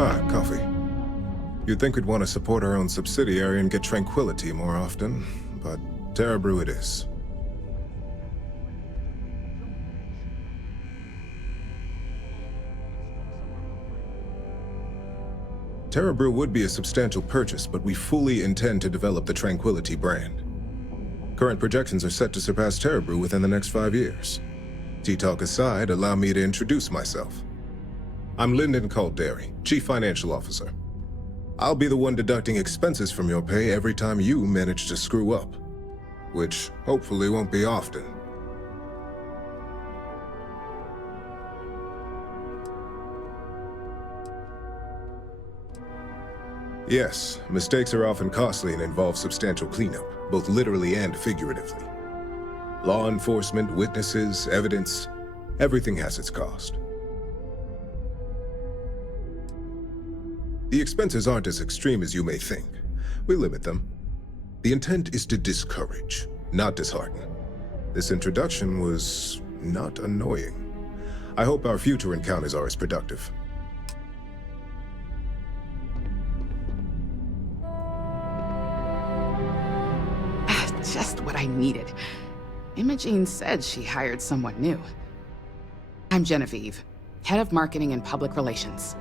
Ah, coffee. You'd think we'd want to support our own subsidiary and get tranquility more often, but Terra Brew it is. Terra Brew would be a substantial purchase, but we fully intend to develop the Tranquility brand. Current projections are set to surpass Terra Brew within the next 5 years. Tea talk aside, allow me to introduce myself. I'm Lyndon Calderi, Chief Financial Officer. I'll be the one deducting expenses from your pay every time you manage to screw up, which hopefully won't be often. Yes, mistakes are often costly and involve substantial cleanup, both literally and figuratively. Law enforcement, witnesses, evidence, everything has its cost. The expenses aren't as extreme as you may think. We limit them. The intent is to discourage, not dishearten. This introduction was not annoying. I hope our future encounters are as productive. Just what I needed. Imogene said she hired someone new. I'm Genevieve, Head of Marketing and Public Relations.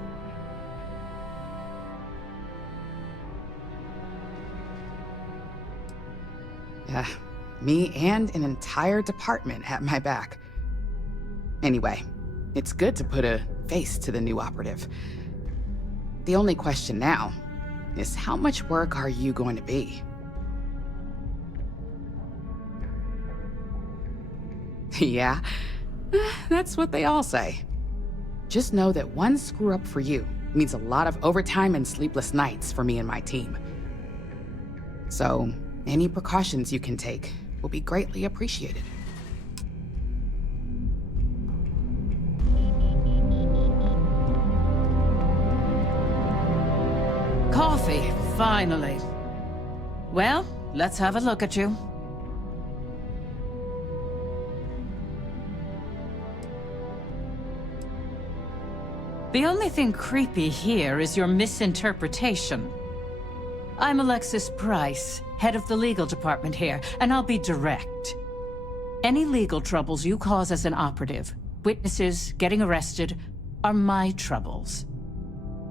Me and an entire department at my back. Anyway, it's good to put a face to the new operative. The only question now is how much work are you going to be? Yeah, that's what they all say. Just know that one screw up for you means a lot of overtime and sleepless nights for me and my team. So, any precautions you can take will be greatly appreciated. Coffee, finally. Well, let's have a look at you. The only thing creepy here is your misinterpretation. I'm Alexis Price, head of the legal department here, and I'll be direct. Any legal troubles you cause as an operative, witnesses, getting arrested, are my troubles.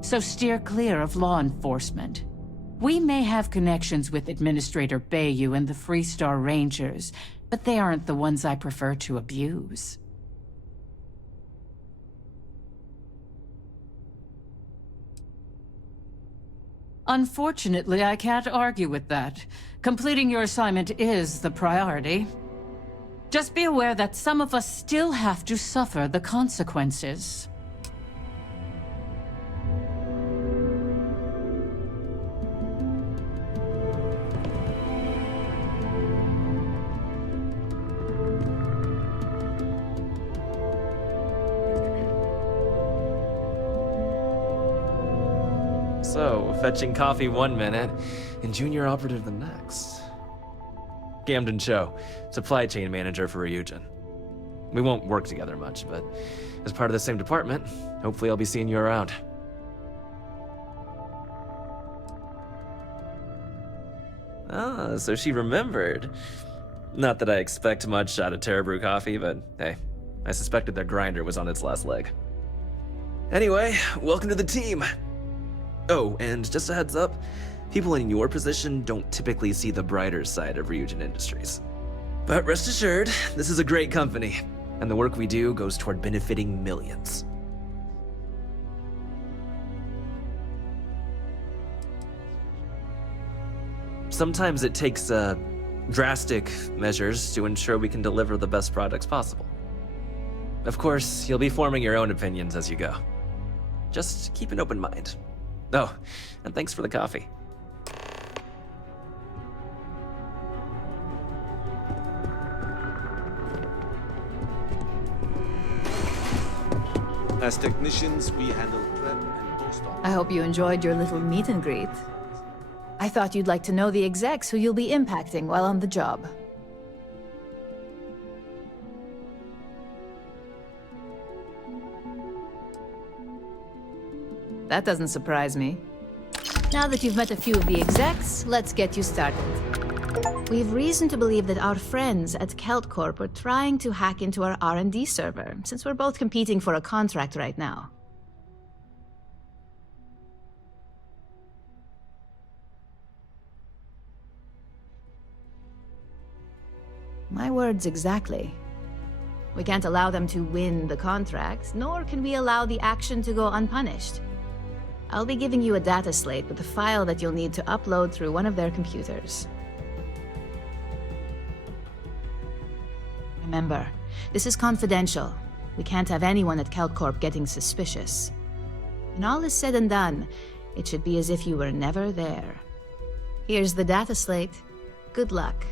So steer clear of law enforcement. We may have connections with Administrator Bayou and the Freestar Rangers, but they aren't the ones I prefer to abuse. Unfortunately, I can't argue with that. Completing your assignment is the priority. Just be aware that some of us still have to suffer the consequences. So, fetching coffee 1 minute, and junior operative the next. Gamden Cho, supply chain manager for Ryujin. We won't work together much, but as part of the same department, hopefully I'll be seeing you around. Ah, so she remembered. Not that I expect much out of Terra Brew coffee, but hey, I suspected their grinder was on its last leg. Anyway, welcome to the team. Oh, and just a heads up, people in your position don't typically see the brighter side of Ryujin Industries. But rest assured, this is a great company, and the work we do goes toward benefiting millions. Sometimes it takes drastic measures to ensure we can deliver the best products possible. Of course, you'll be forming your own opinions as you go. Just keep an open mind. Oh, and thanks for the coffee. As technicians, we handle prep and post-op. I hope you enjoyed your little meet and greet. I thought you'd like to know the execs who you'll be impacting while on the job. That doesn't surprise me. Now that you've met a few of the execs, let's get you started. We've reason to believe that our friends at Kelt Corp are trying to hack into our R&D server, since we're both competing for a contract right now. My words exactly. We can't allow them to win the contract, nor can we allow the action to go unpunished. I'll be giving you a data slate with a file that you'll need to upload through one of their computers. Remember, this is confidential. We can't have anyone at CalCorp getting suspicious. When all is said and done, it should be as if you were never there. Here's the data slate. Good luck.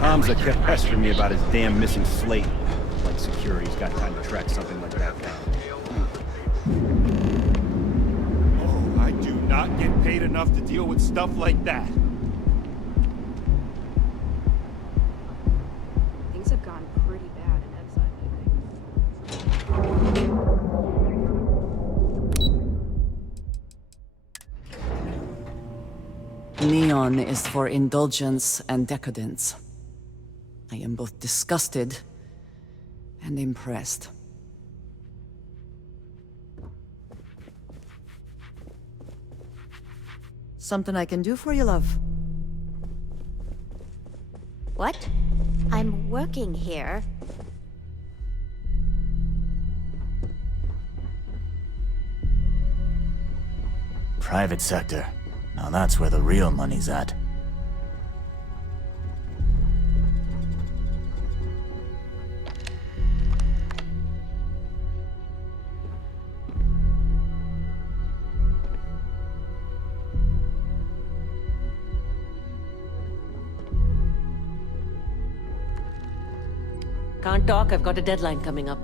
Hamza kept pestering me about his damn missing slate. Like security's got time to track something like that down. Oh, I do not get paid enough to deal with stuff like that. Things have gone pretty bad in Exile lately. Neon is for indulgence and decadence. I am both disgusted and impressed. Something I can do for you, love? What? I'm working here. Private sector. Now that's where the real money's at. Can't talk, I've got a deadline coming up.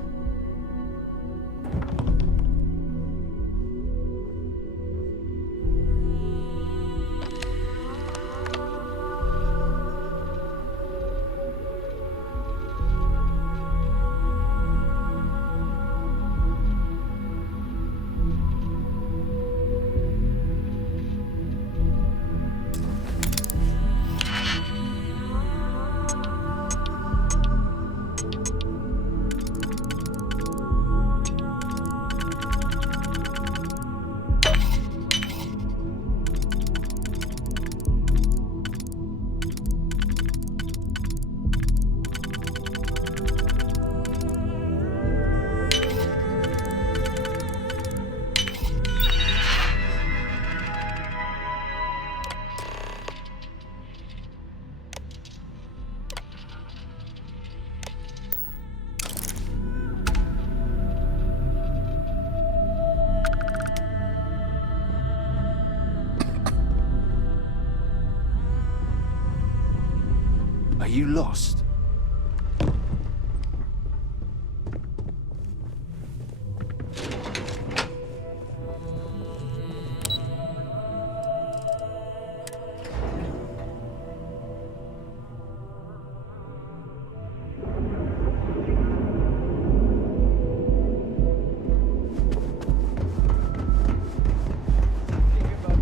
Are you lost?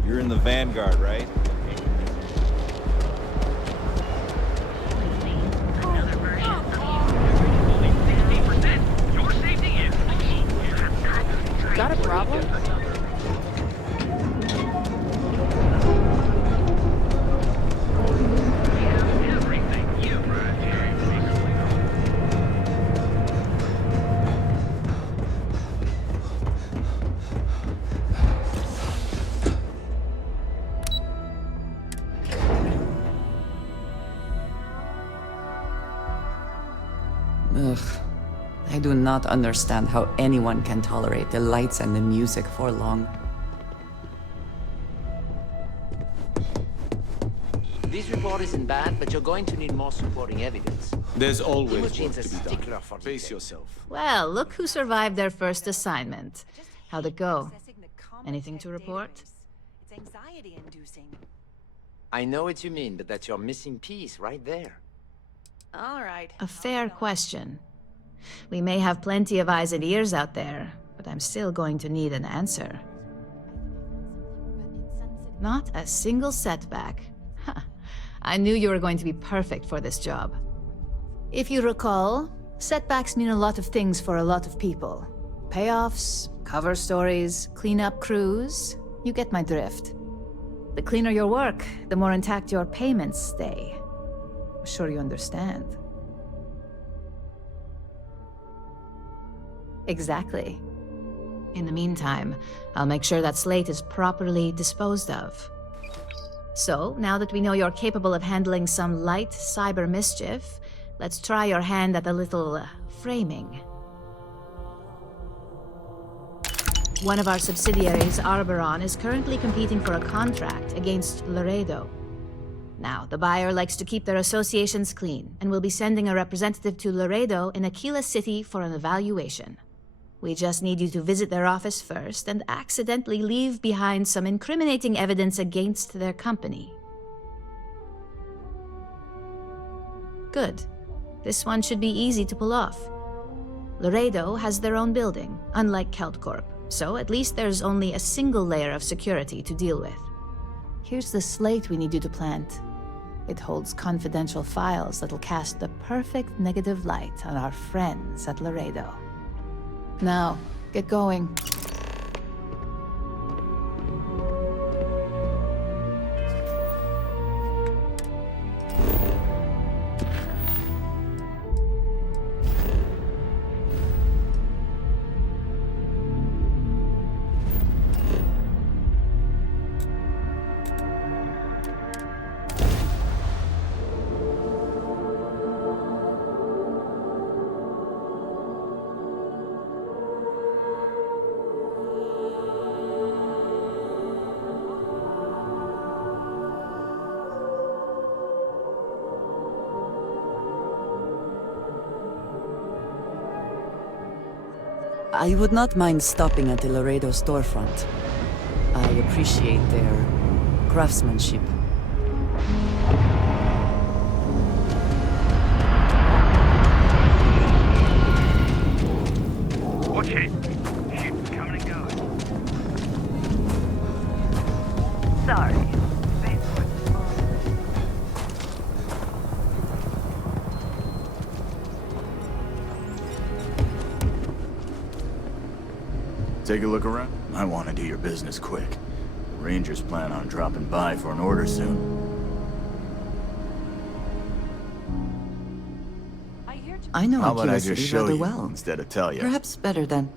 You're in the Vanguard, right? Got a problem? Ugh. I do not understand how anyone can tolerate the lights and the music for long. This report isn't bad, but you're going to need more supporting evidence. There's always work Imogene's a to be stickler done. for Pace detail. yourself. Well, look who survived their first assignment. How'd it go? Anything to report? It's anxiety inducing. I know what you mean, but that's your missing piece right there. All right. A fair question. We may have plenty of eyes and ears out there, but I'm still going to need an answer. Not a single setback. Huh. I knew you were going to be perfect for this job. If you recall, setbacks mean a lot of things for a lot of people. Payoffs, cover stories, cleanup crews. You get my drift. The cleaner your work, the more intact your payments stay. I'm sure you understand. Exactly. In the meantime, I'll make sure that Slate is properly disposed of. So, now that we know you're capable of handling some light cyber mischief, let's try your hand at a little framing. One of our subsidiaries, Arboron, is currently competing for a contract against Laredo. Now, the buyer likes to keep their associations clean, and will be sending a representative to Laredo in Aquila City for an evaluation. We just need you to visit their office first and accidentally leave behind some incriminating evidence against their company. Good. This one should be easy to pull off. Laredo has their own building, unlike KeltCorp, so at least there's only a single layer of security to deal with. Here's the slate we need you to plant. It holds confidential files that'll cast the perfect negative light on our friends at Laredo. Now, get going. I would not mind stopping at the Laredo storefront. I appreciate their craftsmanship. Watch it. Ship's coming and going. Sorry. Take a look around. I want to do your business quick. The Rangers plan on dropping by for an order soon. I know How about Aquila I just City show rather you well. instead of tell you? Perhaps better then.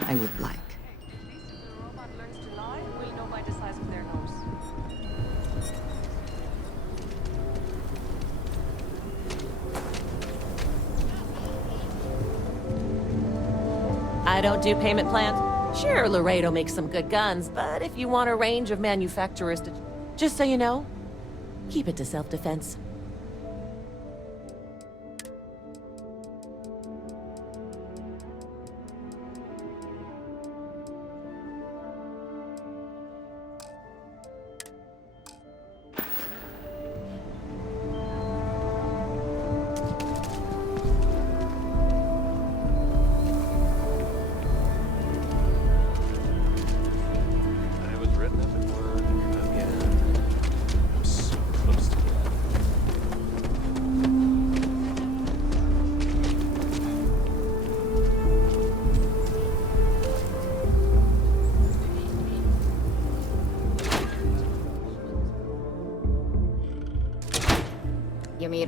I would like. I don't do payment plans. Sure, Laredo makes some good guns, but if you want a range of manufacturers to... Just so you know, keep it to self-defense.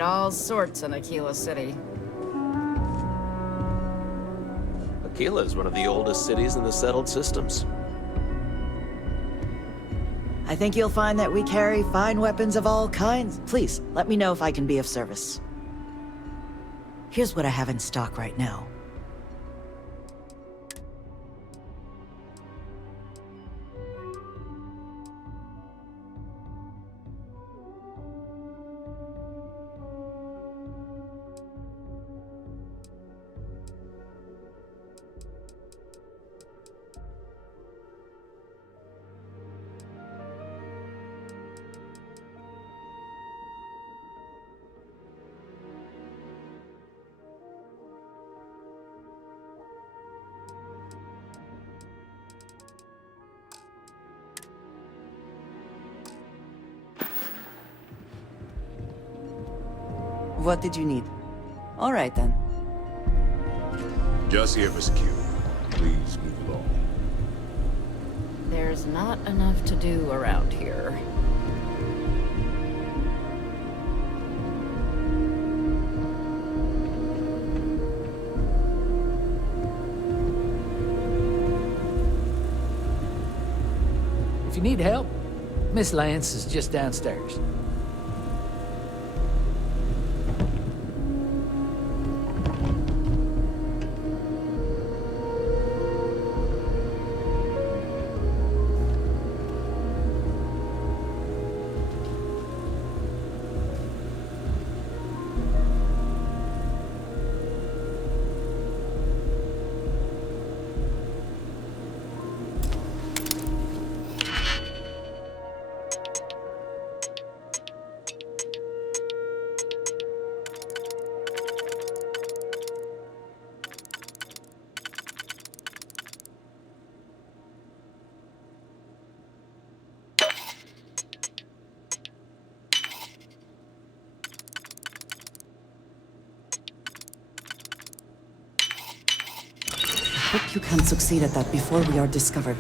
meet all sorts in Aquila City. Aquila is one of the oldest cities in the settled systems. I think you'll find that we carry fine weapons of all kinds. Please, let me know if I can be of service. Here's what I have in stock right now. What did you need? All right, then. Just here for security. Please move along. There's not enough to do around here. If you need help, Miss Lance is just downstairs. Hope you can succeed at that before we are discovered.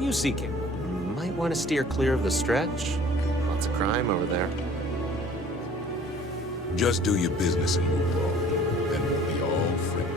You seeking? Might want to steer clear of the stretch. Lots of crime over there. Just do your business and move on. Then we'll be all friendly.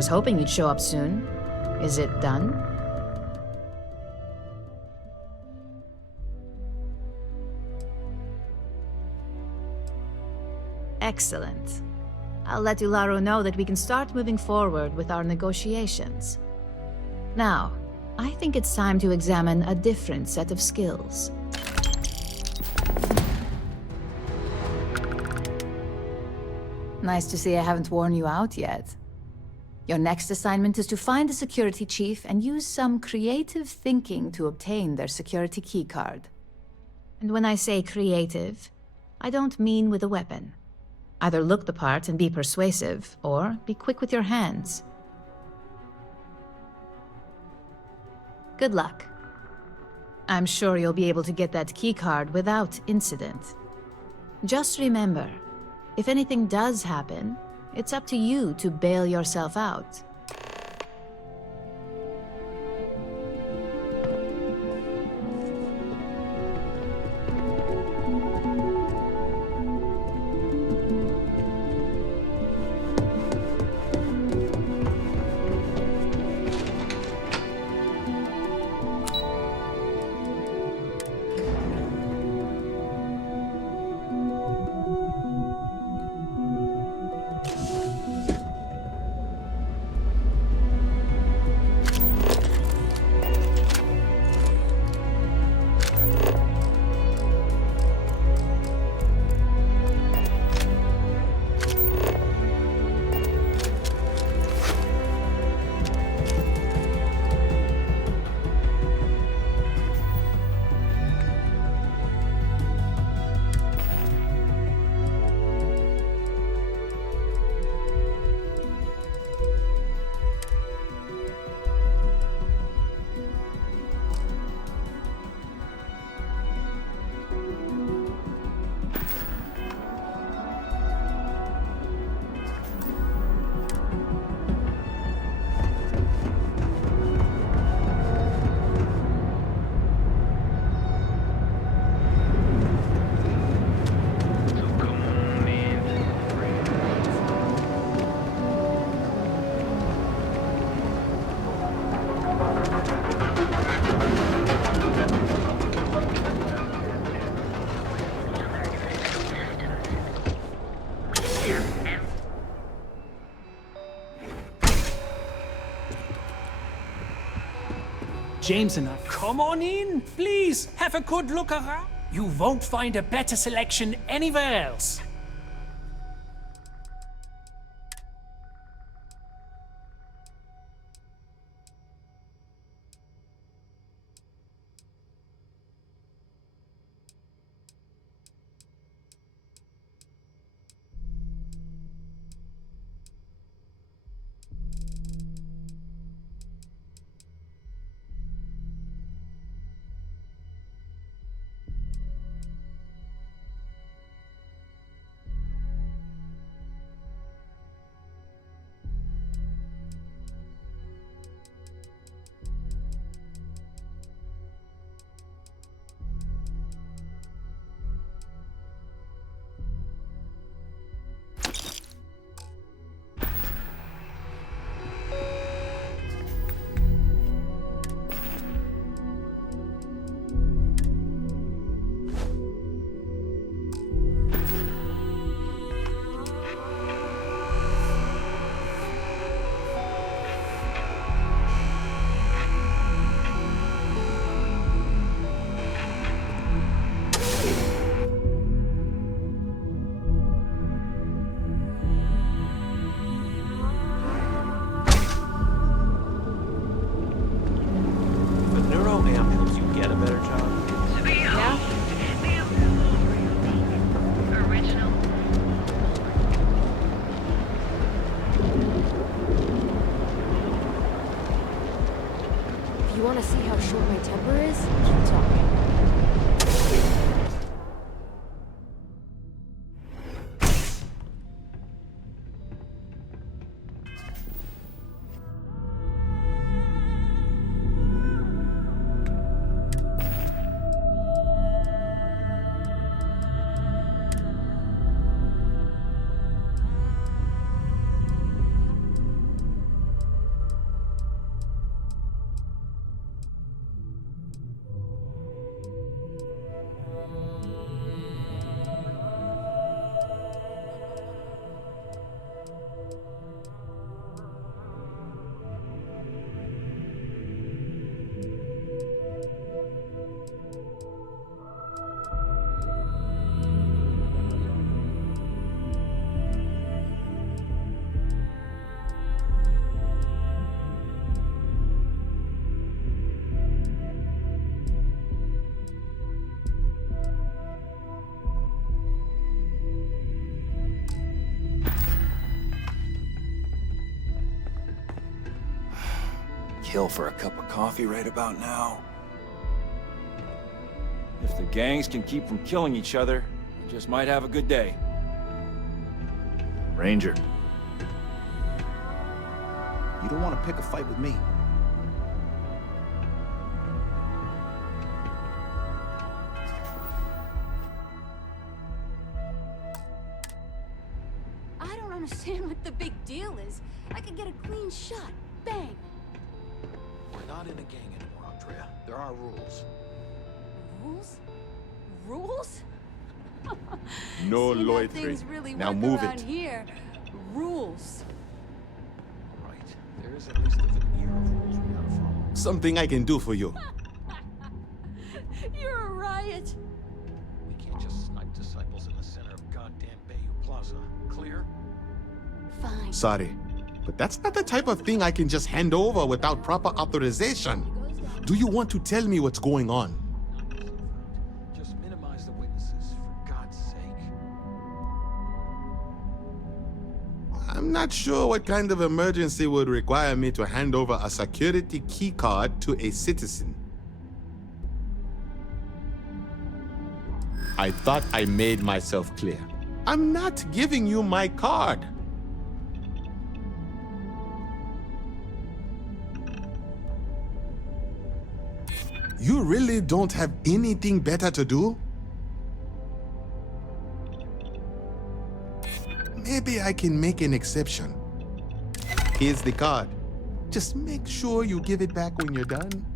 was hoping you'd show up soon. Is it done? Excellent. I'll let Ularo know that we can start moving forward with our negotiations. Now, I think it's time to examine a different set of skills. Nice to see I haven't worn you out yet. Your next assignment is to find the security chief and use some creative thinking to obtain their security keycard. And when I say creative, I don't mean with a weapon. Either look the part and be persuasive, or be quick with your hands. Good luck. I'm sure you'll be able to get that keycard without incident. Just remember, if anything does happen, it's up to you to bail yourself out. James enough. Come on in, please. Have a good look around. You won't find a better selection anywhere else. You want to see how short my temper is? Keep talking. kill for a cup of coffee right about now. If the gangs can keep from killing each other, we just might have a good day. Ranger. You don't want to pick a fight with me. I don't understand what the big deal is. I could get a clean shot. Bang. We're not in a gang anymore, Andrea. There are rules. Rules? Rules? No See how loitering. things really Now work move around it. here. Rules. Right. There is at least a veneer of rules we gotta follow. Something I can do for you. You're a riot. We can't just snipe disciples in the center of goddamn Bayou Plaza. Clear? Fine. Sorry, but that's not the type of thing I can just hand over without proper authorization. Do you want to tell me what's going on? Just minimize the witnesses, for God's sake. I'm not sure what kind of emergency would require me to hand over a security keycard to a citizen. I thought I made myself clear. I'm not giving you my card. You really don't have anything better to do? Maybe I can make an exception. Here's the card. Just make sure you give it back when you're done.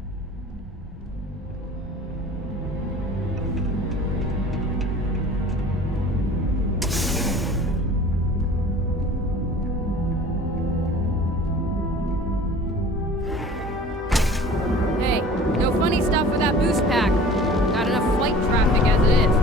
Hey, no funny stuff with that boost pack. Got enough flight traffic as it is.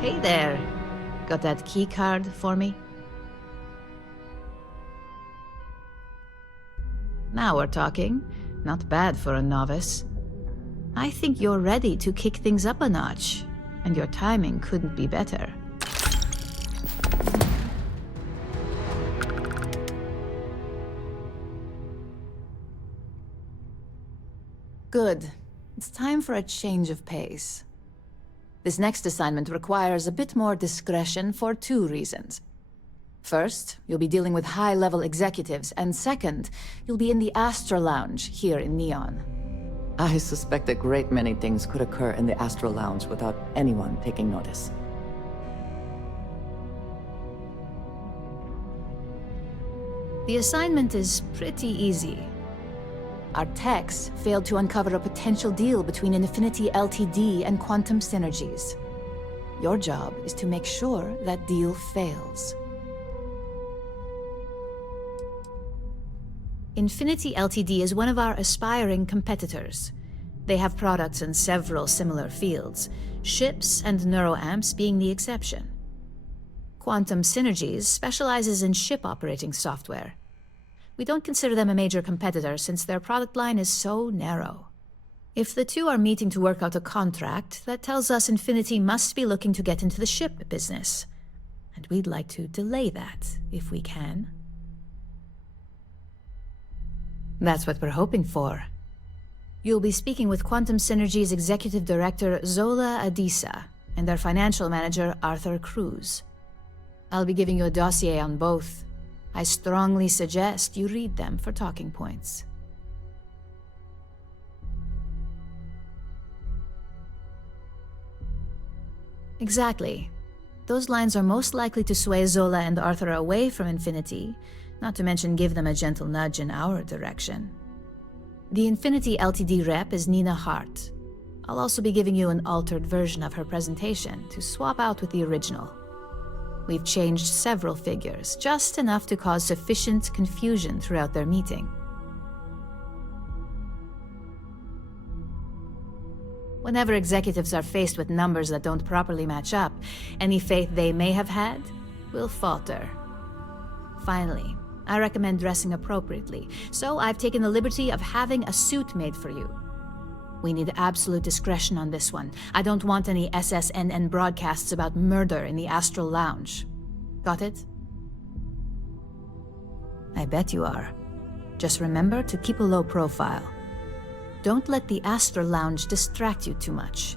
Hey there. Got that key card for me? Now we're talking. Not bad for a novice. I think you're ready to kick things up a notch, and your timing couldn't be better. Good. It's time for a change of pace. This next assignment requires a bit more discretion for two reasons. First, you'll be dealing with high-level executives, and second, you'll be in the Astra Lounge here in Neon. I suspect a great many things could occur in the Astral Lounge without anyone taking notice. The assignment is pretty easy. Our techs failed to uncover a potential deal between Infinity Ltd. And Quantum Synergies. Your job is to make sure that deal fails. Infinity Ltd. Is one of our aspiring competitors. They have products in several similar fields, ships and neuroamps being the exception. Quantum Synergies specializes in ship operating software. We don't consider them a major competitor since their product line is so narrow. If the two are meeting to work out a contract, that tells us Infinity must be looking to get into the ship business. And we'd like to delay that, if we can. That's what we're hoping for. You'll be speaking with Quantum Synergy's Executive Director Zola Adisa and their Financial Manager Arthur Cruz. I'll be giving you a dossier on both. I strongly suggest you read them for talking points. Exactly. Those lines are most likely to sway Zola and Arthur away from Infinity, not to mention give them a gentle nudge in our direction. The Infinity Ltd rep is Nina Hart. I'll also be giving you an altered version of her presentation to swap out with the original. We've changed several figures, just enough to cause sufficient confusion throughout their meeting. Whenever executives are faced with numbers that don't properly match up, any faith they may have had will falter. Finally, I recommend dressing appropriately, so I've taken the liberty of having a suit made for you. We need absolute discretion on this one. I don't want any SSNN broadcasts about murder in the Astral Lounge. Got it? I bet you are. Just remember to keep a low profile. Don't let the Astral Lounge distract you too much.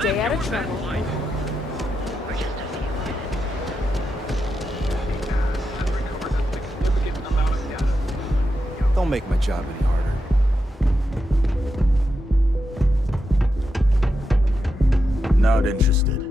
Stay out of trouble. Don't make my job any harder. Not interested.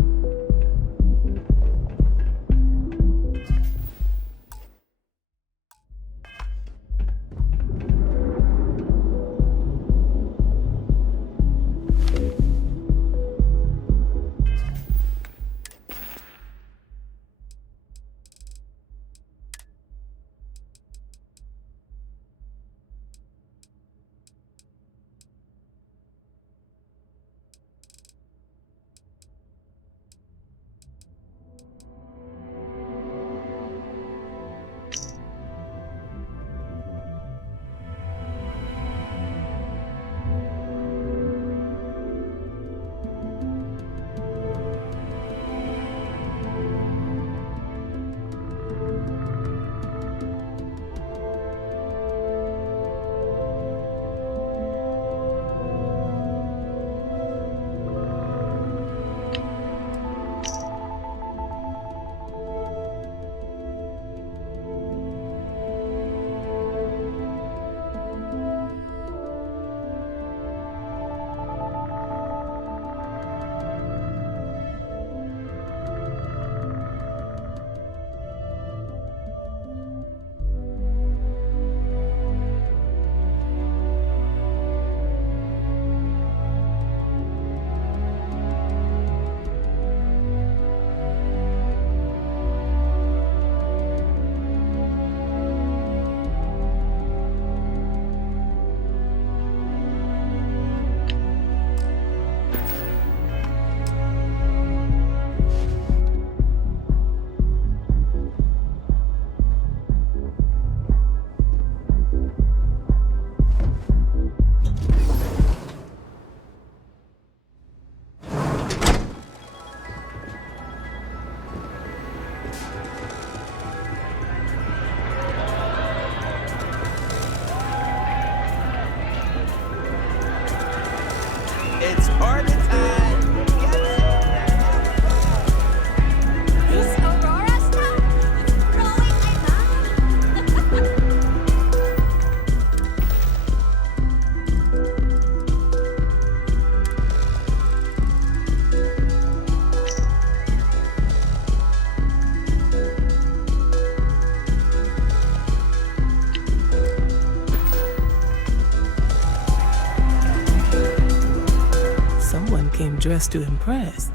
dressed to impress?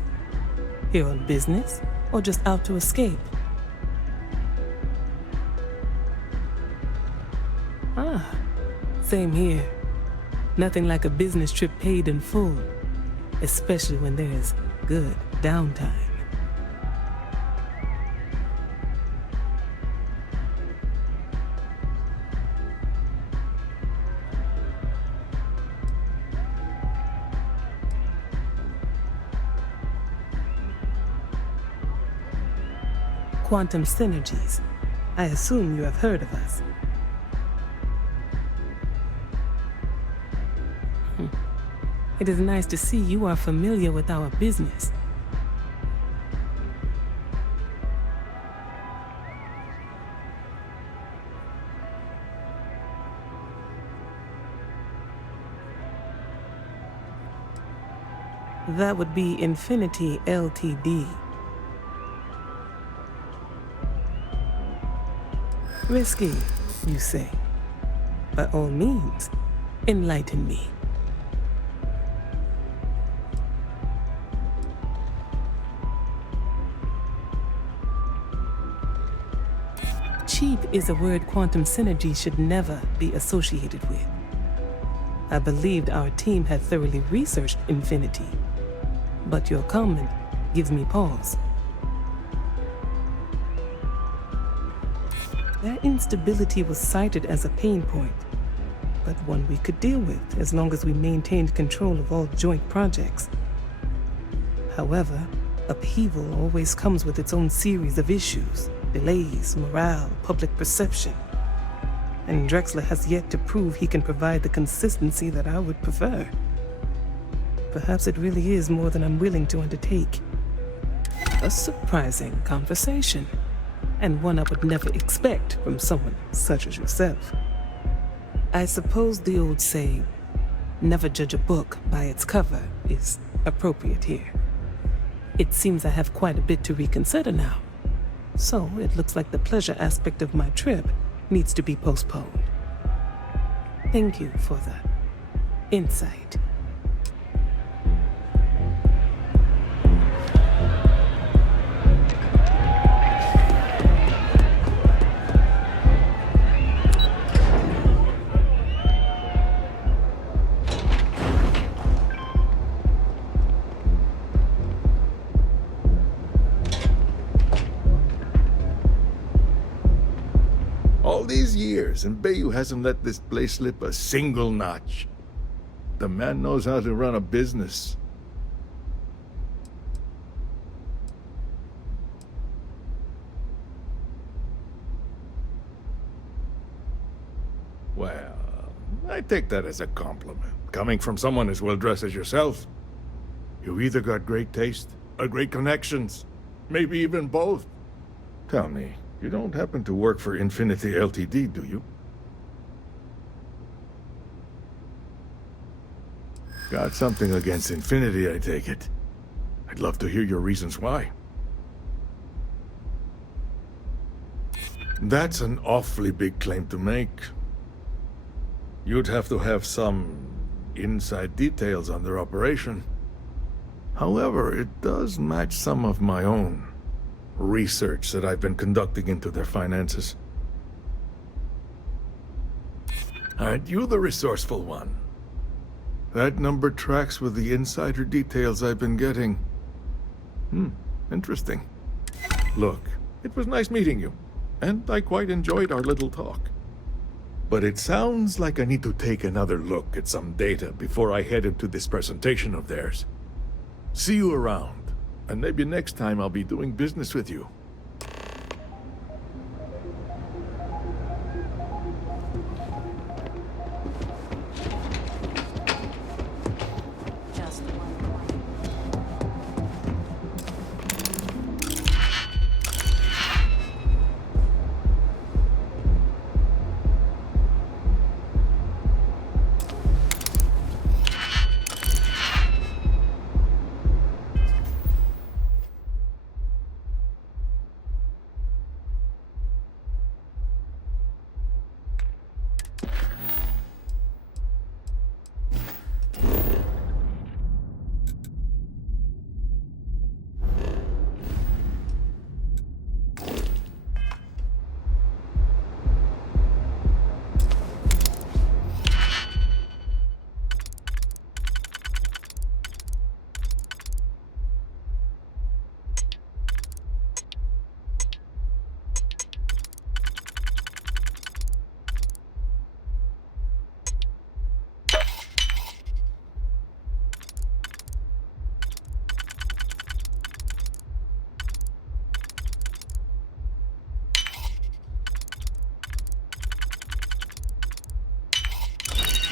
Here on business, or just out to escape? Ah, same here. Nothing like a business trip paid in full, especially when there's good downtime. Quantum synergies. I assume you have heard of us. It is nice to see you are familiar with our business. That would be Infinity Ltd. Risky, you say? By all means, enlighten me. Cheap is a word quantum synergy should never be associated with. I believed our team had thoroughly researched Infinity, but your comment gives me pause. Their instability was cited as a pain point, but one we could deal with as long as we maintained control of all joint projects. However, upheaval always comes with its own series of issues. Delays, morale, public perception. And Drexler has yet to prove he can provide the consistency that I would prefer. Perhaps it really is more than I'm willing to undertake. A surprising conversation, and one I would never expect from someone such as yourself. I suppose the old saying, never judge a book by its cover, is appropriate here. It seems I have quite a bit to reconsider now. So it looks like the pleasure aspect of my trip needs to be postponed. Thank you for the insight. All these years, and Bayou hasn't let this place slip a single notch. The man knows how to run a business. Well, I take that as a compliment. Coming from someone as well-dressed as yourself. You either got great taste or great connections. Maybe even both. Tell me, you don't happen to work for Infinity Ltd, do you? Got something against Infinity, I take it. I'd love to hear your reasons why. That's an awfully big claim to make. You'd have to have some inside details on their operation. However, it does match some of my own research that I've been conducting into their finances. Aren't you the resourceful one? That number tracks with the insider details I've been getting. Interesting. Look, it was nice meeting you, and I quite enjoyed our little talk. But it sounds like I need to take another look at some data before I head into this presentation of theirs. See you around. And maybe next time I'll be doing business with you.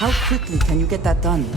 How quickly can you get that done?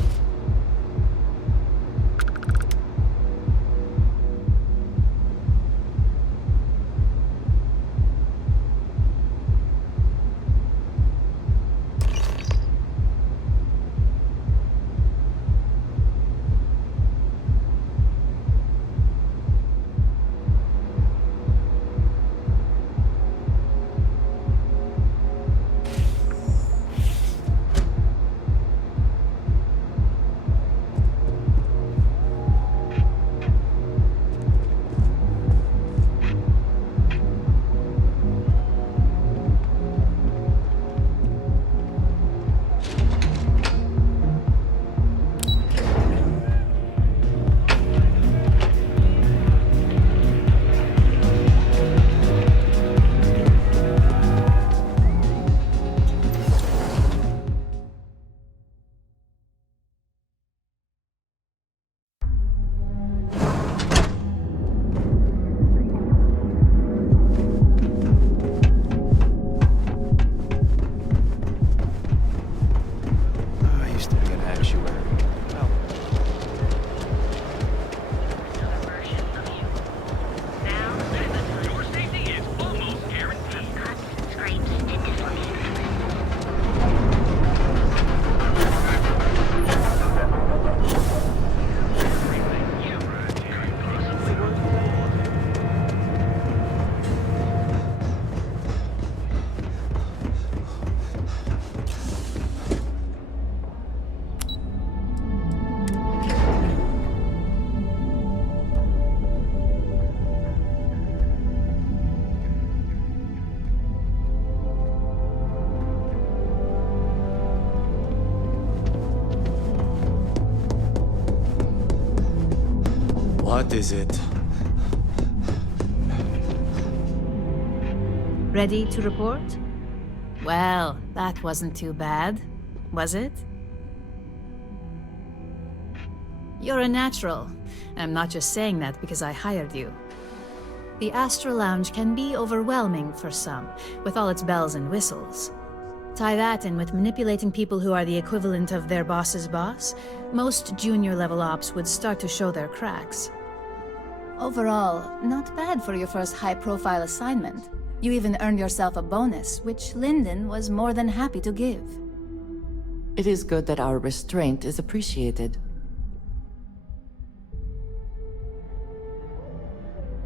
I used to be an actuary. What is it? Ready to report? Well, that wasn't too bad, was it? You're a natural. I'm not just saying that because I hired you. The Astra Lounge can be overwhelming for some, with all its bells and whistles. Tie that in with manipulating people who are the equivalent of their boss's boss, most junior-level ops would start to show their cracks. Overall, not bad for your first high-profile assignment. You even earned yourself a bonus, which Lyndon was more than happy to give. It is good that our restraint is appreciated.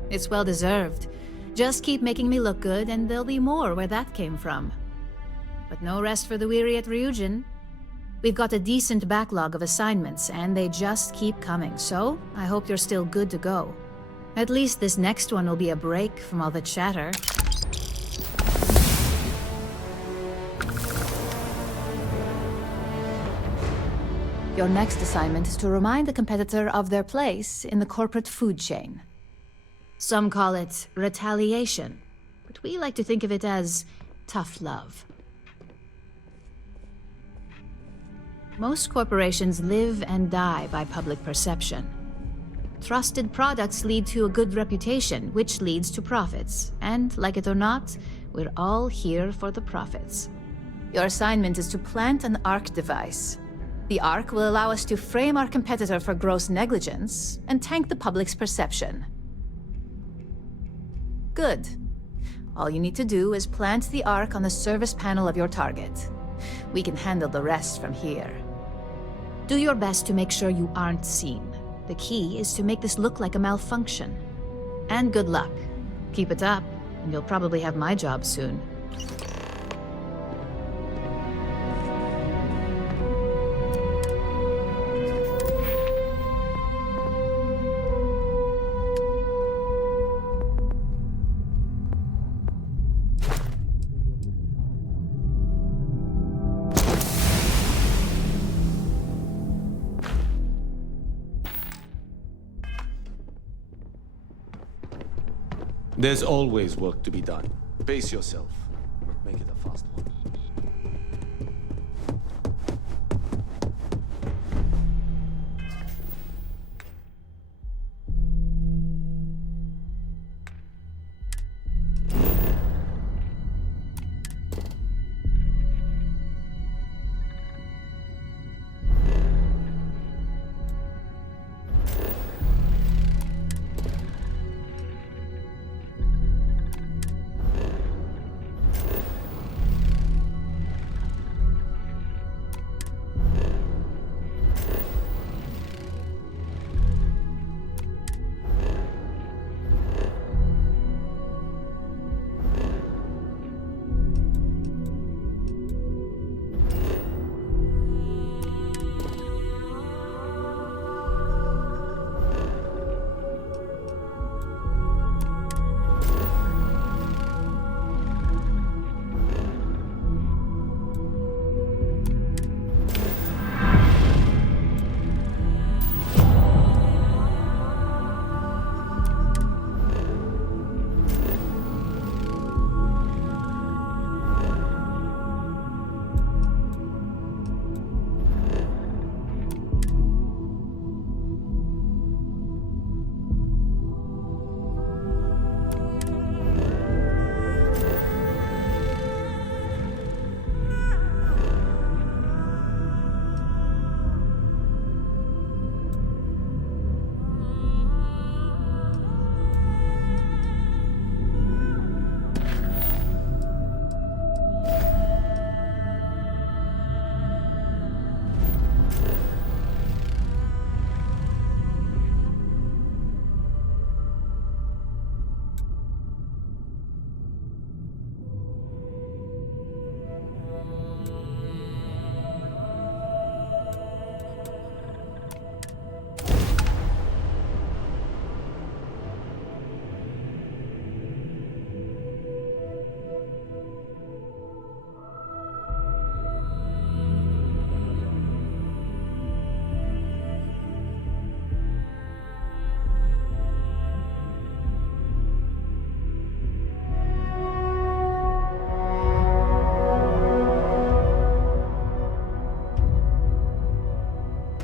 It's well-deserved. Just keep making me look good, and there'll be more where that came from. But no rest for the weary at Ryujin. We've got a decent backlog of assignments, and they just keep coming, so I hope you're still good to go. At least this next one will be a break from all the chatter. Your next assignment is to remind the competitor of their place in the corporate food chain. Some call it retaliation, but we like to think of it as tough love. Most corporations live and die by public perception. Trusted products lead to a good reputation, which leads to profits. And, like it or not, we're all here for the profits. Your assignment is to plant an ARC device. The ARC will allow us to frame our competitor for gross negligence and tank the public's perception. Good. All you need to do is plant the ARC on the service panel of your target. We can handle the rest from here. Do your best to make sure you aren't seen. The key is to make this look like a malfunction. And good luck. Keep it up, and you'll probably have my job soon. There's always work to be done. Pace yourself. Make it a fast one.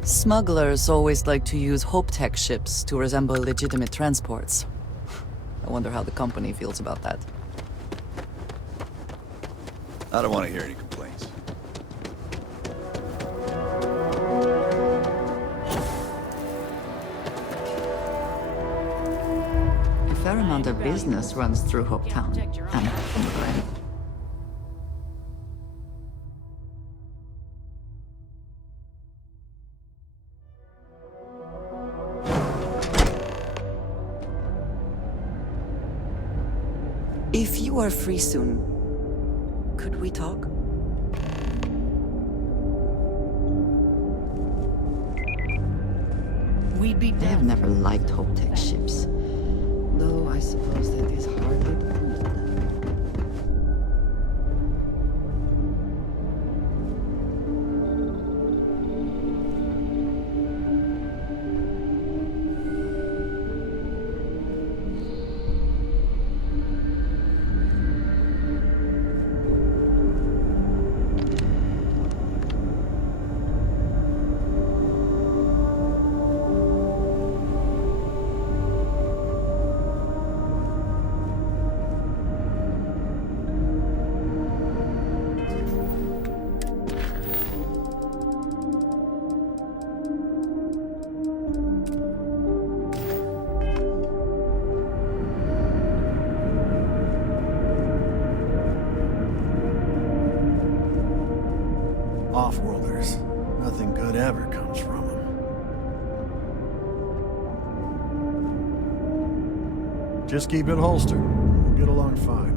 Smugglers always like to use Hope Tech ships to resemble legitimate transports. I wonder how the company feels about that. I don't want to hear any complaints. A fair amount of business runs through Hopetown, and from the brand. If you are free soon, could we talk? I have never liked Hope Tech ships, though I suppose that is hardly the point. Off-worlders. Nothing good ever comes from them. Just keep it holstered. We'll get along fine.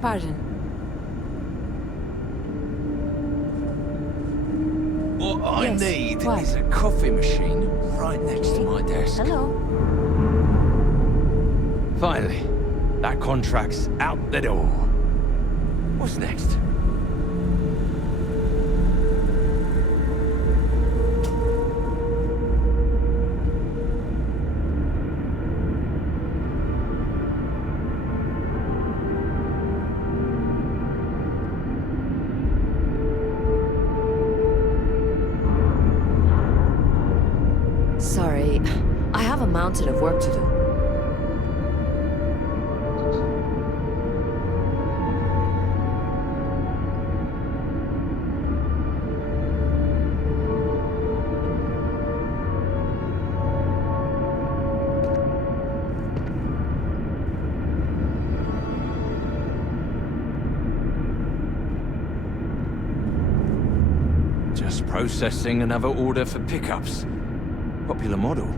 Pardon. What I Yes, need what? is a coffee machine right next to my desk. Hello. Finally, that contract's out the door. What's next? Sorry, I have a mountain of work to do. Just processing another order for pickups. Popular model.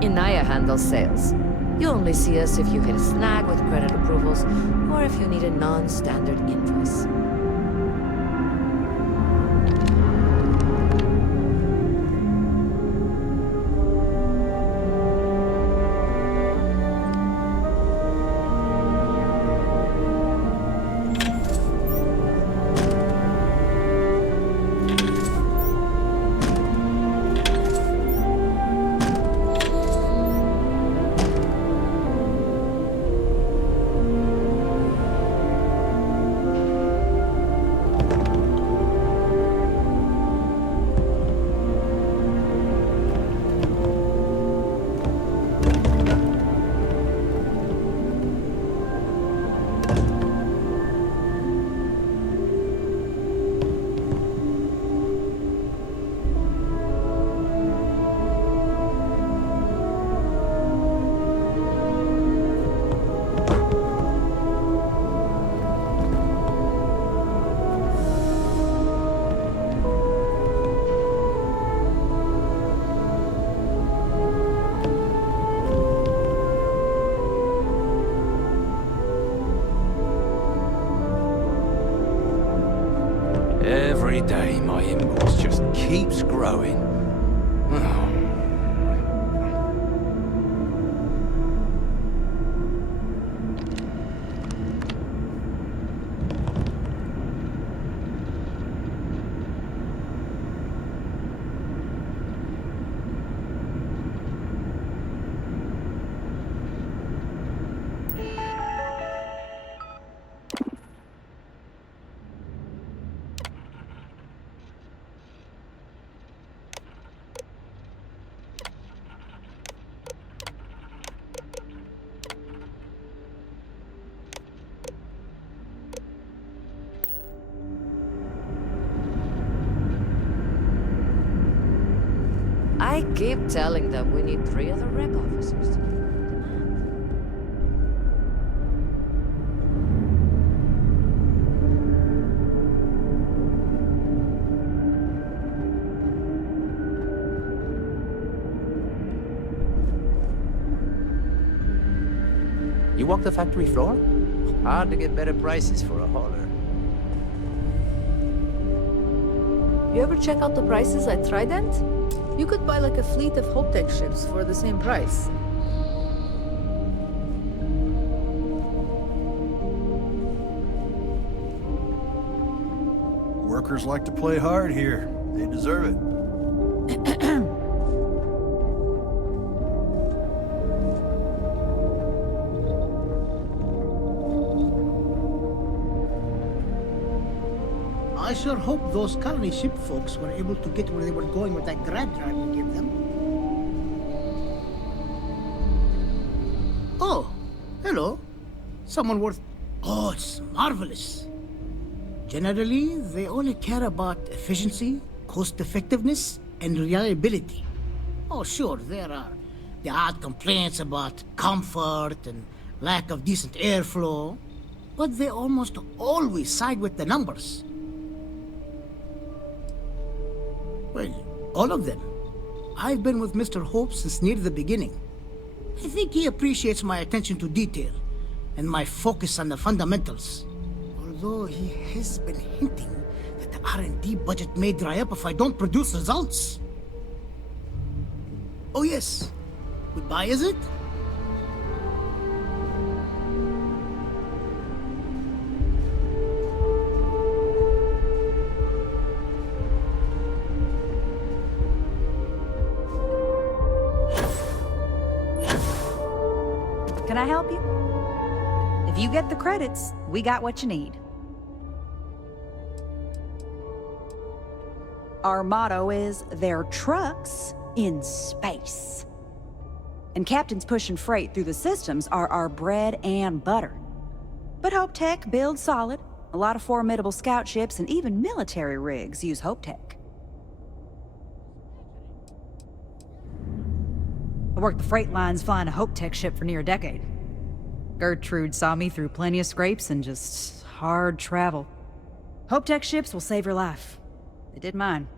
Inaya handles sales. You only see us if you hit a snag with credit approvals, or if you need a non-standard invoice. Every day my inbox just keeps growing. Oh. I keep telling them we need 3 other rep officers to demand. You walk the factory floor? Hard to get better prices for a hauler. You ever check out the prices at Trident? You could buy like a fleet of Hoptech ships for the same price. Workers like to play hard here. They deserve it. I sure hope those colony ship folks were able to get where they were going with that grab drive you gave them. Oh, hello. Someone worth... Oh, it's marvelous. Generally, they only care about efficiency, cost-effectiveness, and reliability. Oh, sure, there are the odd complaints about comfort and lack of decent airflow, but they almost always side with the numbers. Well, all of them. I've been with Mr. Hope since near the beginning. I think he appreciates my attention to detail and my focus on the fundamentals. Although he has been hinting that the R&D budget may dry up if I don't produce results. Oh yes. Goodbye, is it? Can I help you? If you get the credits, we got what you need. Our motto is, they're trucks in space. And captains pushing freight through the systems are our bread and butter. But Hope Tech builds solid. A lot of formidable scout ships and even military rigs use Hope Tech. I worked the freight lines flying a Hope Tech ship for near a decade. Gertrude saw me through plenty of scrapes and just hard travel. Hope Tech ships will save your life. They did mine.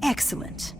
Excellent.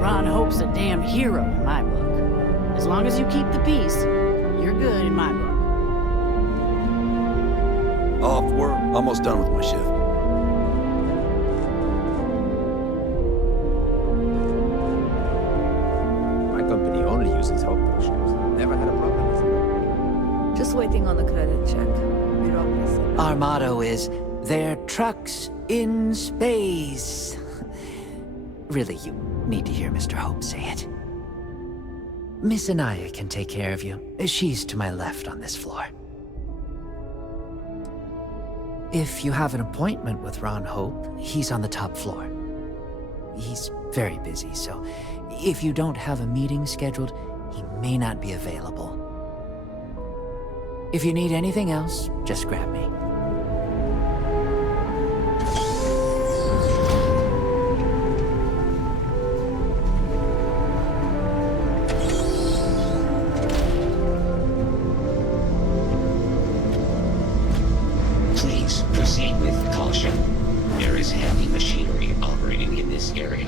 Ron Hope's a damn hero in my book. As long as you keep the peace, you're good in my book. Off work. Almost done with my shift. Just waiting on the credit check. Bureaucracy. Our motto is, "They're trucks in space." Really, you need to hear Mr. Hope say it. Miss Anaya can take care of you. She's to my left on this floor. If you have an appointment with Ron Hope, he's on the top floor. He's very busy, so if you don't have a meeting scheduled, he may not be available. If you need anything else, just grab me. Please proceed with caution. There is heavy machinery operating in this area.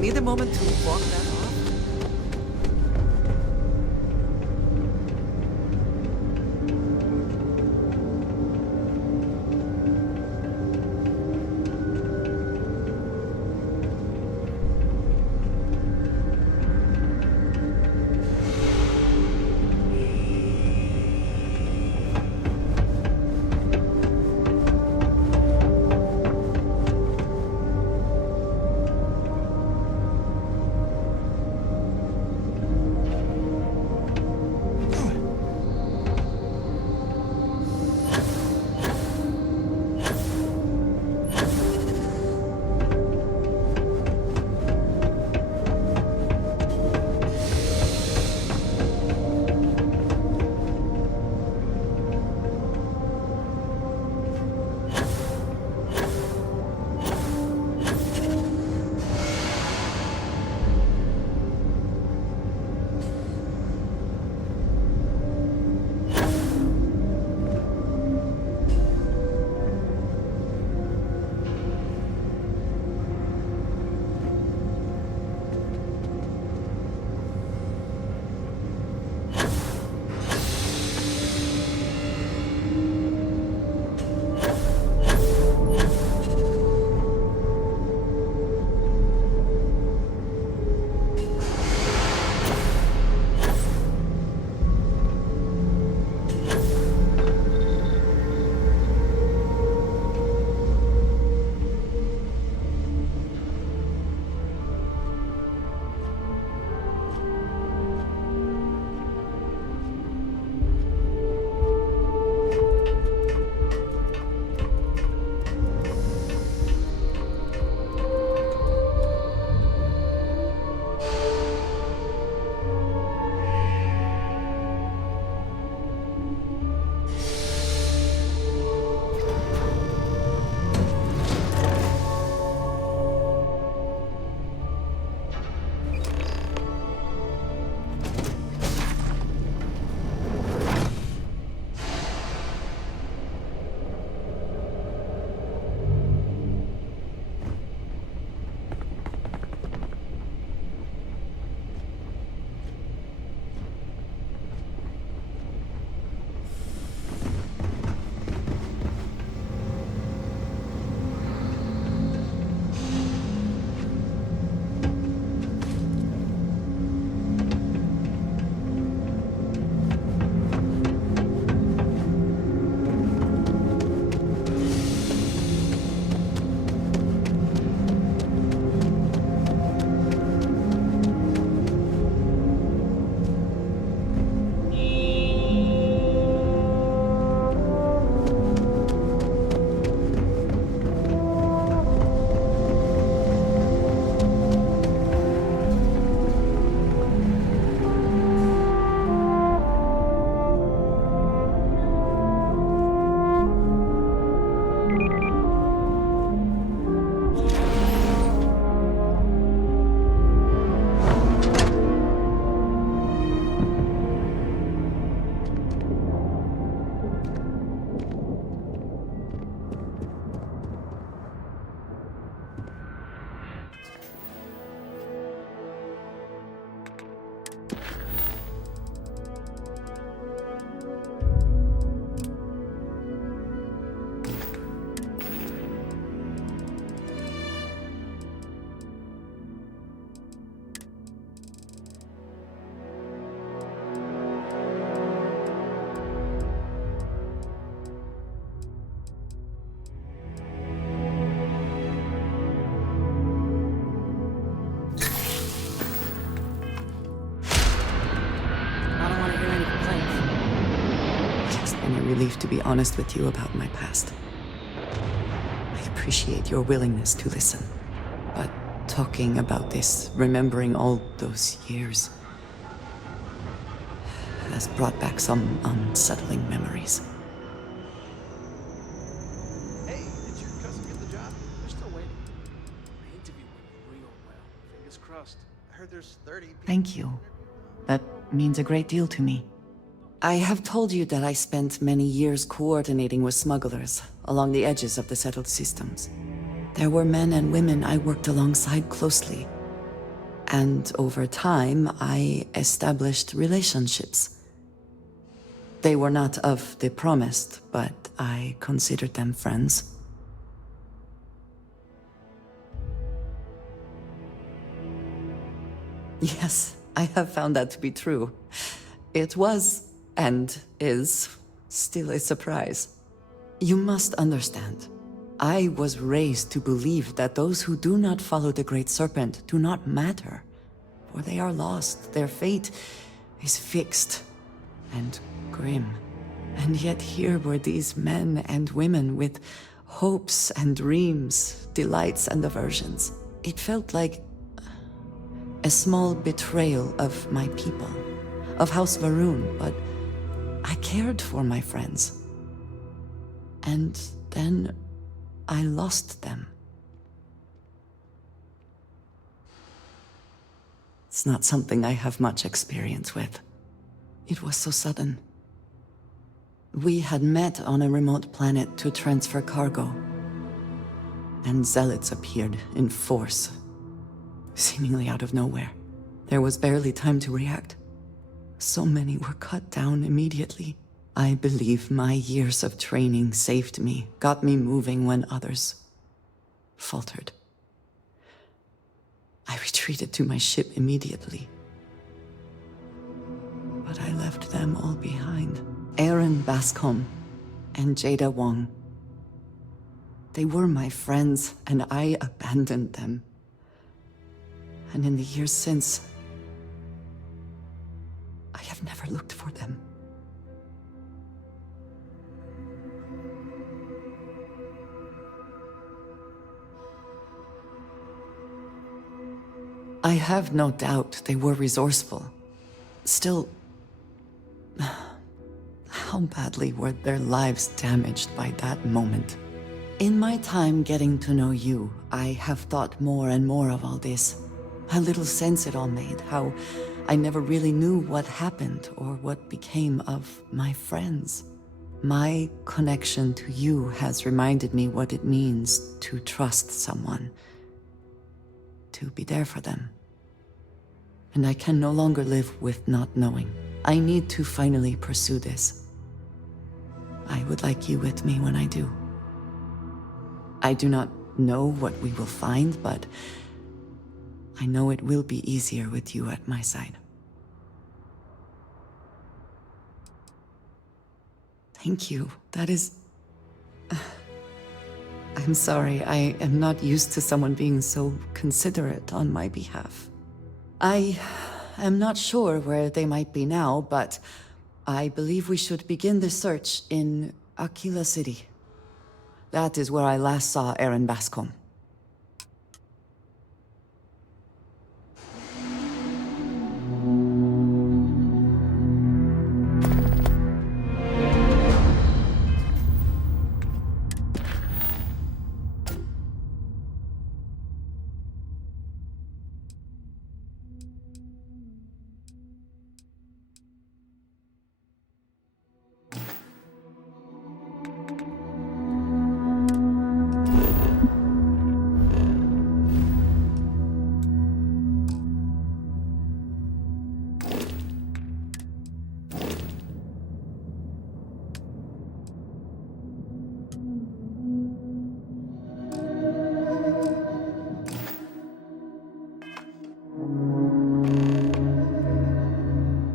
Need a moment to walk that off? alive. It's been a relief to be honest with you about my past. I appreciate your willingness to listen. But talking about this, remembering all those years, has brought back some unsettling memories. Hey, did your cousin get the job? They're still waiting. The interview went real well. Fingers crossed. I heard there's 30 people. Thank you. That means a great deal to me. I have told you that I spent many years coordinating with smugglers along the edges of the settled systems. There were men and women I worked alongside closely. And over time, I established relationships. They were not of the promised, but I considered them friends. Yes, I have found that to be true. It was, and is, still a surprise. You must understand, I was raised to believe that those who do not follow the Great Serpent do not matter, for they are lost. Their fate is fixed and grim. And yet here were these men and women with hopes and dreams, delights and aversions. It felt like a small betrayal of my people, of House Varun, but I cared for my friends. And then I lost them. It's not something I have much experience with. It was so sudden. We had met on a remote planet to transfer cargo, and zealots appeared in force, seemingly out of nowhere. There was barely time to react. So many were cut down immediately. I believe my years of training saved me, got me moving when others faltered. I retreated to my ship immediately. But I left them all behind. Aaron Bascom and Jada Wong. They were my friends, and I abandoned them. And in the years since, I have never looked for them. I have no doubt they were resourceful. Still, how badly were their lives damaged by that moment? In my time getting to know you, I have thought more and more of all this. How little sense it all made, how I never really knew what happened or what became of my friends. My connection to you has reminded me what it means to trust someone, to be there for them. And I can no longer live with not knowing. I need to finally pursue this. I would like you with me when I do. I do not know what we will find, but I know it will be easier with you at my side. Thank you. That is... I'm sorry, I am not used to someone being so considerate on my behalf. I am not sure where they might be now, but I believe we should begin the search in Aquila City. That is where I last saw Aaron Bascom.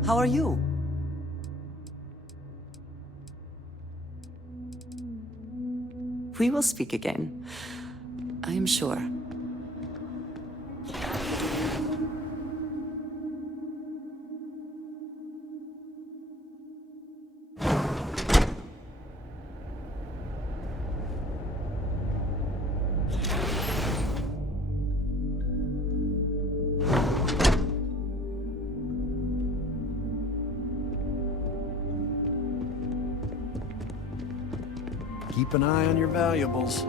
How are you? We will speak again, I am sure. Keep an eye on your valuables.